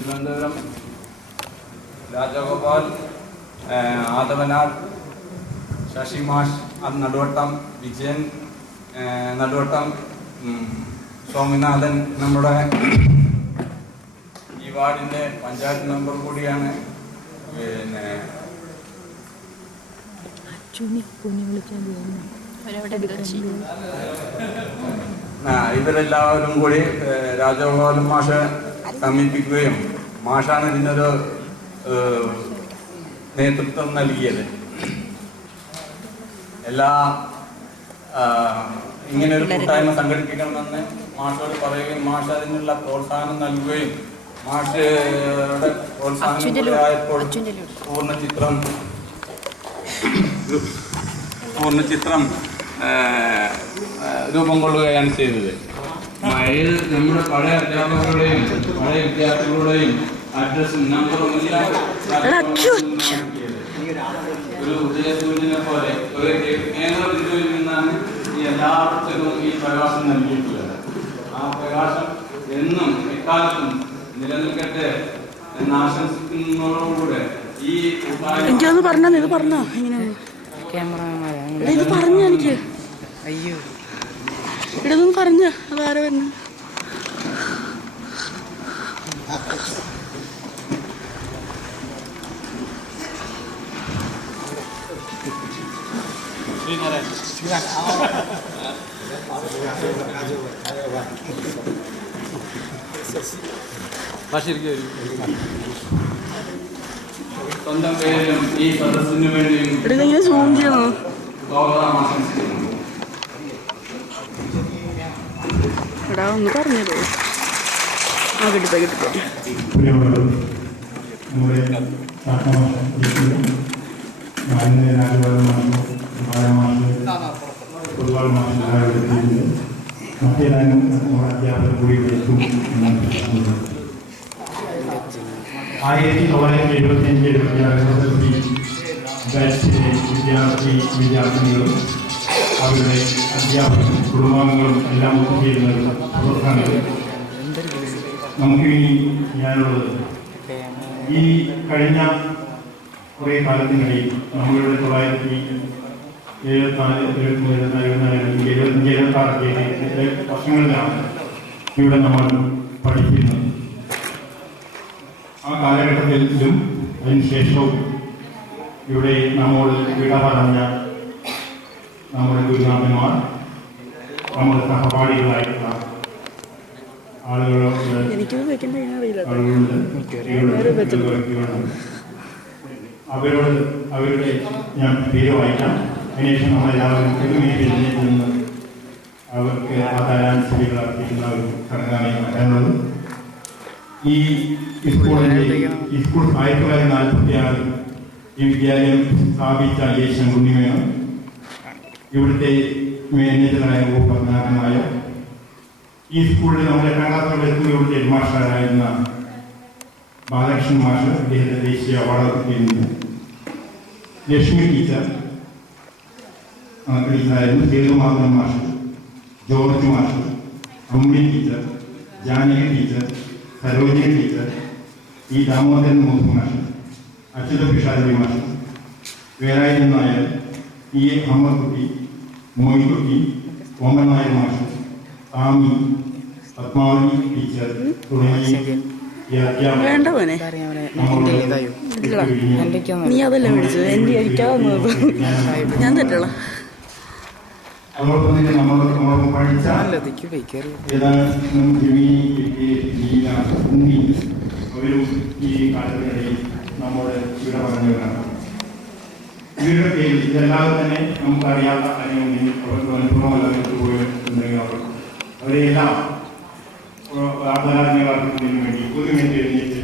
തിരുവനന്തപുരം, രാജഗോപാൽ, ആദവനാഥ്, ശശി മാഷ് നടുവട്ടം, വിജയൻ നടുവട്ടം, സ്വാമിനാഥൻ നമ്മുടെ ഈ വാർഡിൻ്റെ പഞ്ചായത്ത് മെമ്പർ കൂടിയാണ്. പിന്നെ ഇവരെല്ലാവരും കൂടി രാജഗോപാലൻ മാഷെ സമീപിക്കുകയും മാഷാണ് ഇതിനൊരു നേതൃത്വം നൽകിയത്. ഇങ്ങനൊരു കൂട്ടായ്മ സംഘടിപ്പിക്കണമെന്ന് മാഷോട് പറയുകയും മാഷ് അതിനുള്ള പ്രോത്സാഹനം നൽകുകയും മാഷയുടെ പ്രോത്സാഹനമായപ്പോൾ പൂർണ്ണചിത്രം രൂപം കൊള്ളുകയാണ് ചെയ്തത്. നമ്മുടെ പഴയ അധ്യാപകരുടെയും പഴയ വിദ്യാർത്ഥികളുടെയും അഡ്രസ്സും നമ്പറും എല്ലാം ഒരു ഉദയസൂര്യനെ പോലെ ഒരു കേന്ദ്രബിന്ദുവിൽ നിന്നാണ് ഈ എല്ലാവർക്കും ഈ പ്രകാശം നൽകിയിട്ടുള്ളത്. ആ പ്രകാശം എന്നും എക്കാലത്തും നിലനിൽക്കട്ടെ എന്ന് ആശംസിക്കുന്നതോടുകൂടെ ഈ എനിക്കൊന്ന് പറഞ്ഞോ, ഇത് പറഞ്ഞോ, ഇത് പറഞ്ഞോ, എനിക്ക് അയ്യോ ഇതൊന്നും പറഞ്ഞ അതാരെ വരുന്നു. സ്വന്തം പേരിലും ഈ സദസ്സിനു വേണ്ടിയും ഇങ്ങനെ സൂം ചെയ്യണോ? എടാ ഒന്ന് പറഞ്ഞതോ? ആ കിട്ടിപ്പോ കിട്ടിപ്പോ. വിദ്യാർത്ഥിനികളും അവരുടെ അധ്യാപകരും കുടുംബാംഗങ്ങളും എല്ലാം ഒത്തുചേരുന്ന പ്രവർത്തനങ്ങൾ നമുക്കിനി ചെയ്യാനുള്ളത്. ഈ കഴിഞ്ഞ കുറേ കാലത്തിനിടയിൽ നമ്മളുടെ 1974 വർഷങ്ങളിലാണ് ഇവിടെ നമ്മൾ പഠിക്കുന്നത്. ആ കാലഘട്ടത്തിലും അതിനുശേഷവും ഇവിടെ നമ്മോട് വിട പറഞ്ഞ നമ്മുടെ ഗുരുനാഥന്മാർ, നമ്മുടെ സഹപാഠികളായിട്ടുള്ള ആളുകളോട് അവരുടെ ഞാൻ പേര് വായിക്കാം. അതിനുശേഷം നമ്മളെല്ലാവരും പൊതുമേഖലയിൽ നിന്ന് അവർക്ക് ആദരാഞ്ജലികൾ അർപ്പിക്കുന്ന ഒരു ചടങ്ങാണ് മാറ്റാനുള്ളത്. ഈ സ്കൂൾ 1946 ഈ വിദ്യാലയം സ്ഥാപിച്ച ശേഷം കുഞ്ഞുമേണ് ഇവിടുത്തെ മാനേജറായ പത്മനാഭൻ നായർ, ഈ സ്കൂളിൽ നമ്മുടെ 8ാം ക്ലാസ്സിലെത്തുന്ന ഇവിടുത്തെ ഹെഡ് മാസ്റ്ററായിരുന്ന ബാലകൃഷ്ണൻ മാസ്റ്റർ, അദ്ദേഹത്തെ ദേശീയ അവാർഡ് കിട്ടിയിരുന്നു. ലക്ഷ്മി ടീച്ചർ ടീച്ചറായിരുന്നു. Sethumadhavan master, George master, Ammini teacher, Janaki teacher, Sarojini teacher, ഈ Damodaran Moos master, Achyutha Pishari master, Velayudhan Nair, E A Ammakkutty, Moyinkutty, Ooman Nair master, Swami, Padmavathi teacher തുടങ്ങി നീ അതല്ലേ വിളിച്ചത്? എൻ്റെ എനിക്കാവുന്നത് ഞാൻ തെറ്റുള്ള അതോടൊപ്പം തന്നെ നമ്മളോടൊപ്പം പഠിച്ച അവരും ഈ കാലത്തിനിടയിൽ നമ്മുടെ ഇവിടെ പറഞ്ഞവരാണ്. ഇവരുടെ പേരിൽ ഇതെല്ലാവരും തന്നെ നമുക്കറിയാത്ത അല്ലെങ്കിൽ അനുഭവമല്ലാതെ അവരെല്ലാം ആദരാജ്ഞകൾക്കുന്നതിന് വേണ്ടി പൊതുമേഖല എഴുന്നേറ്റ്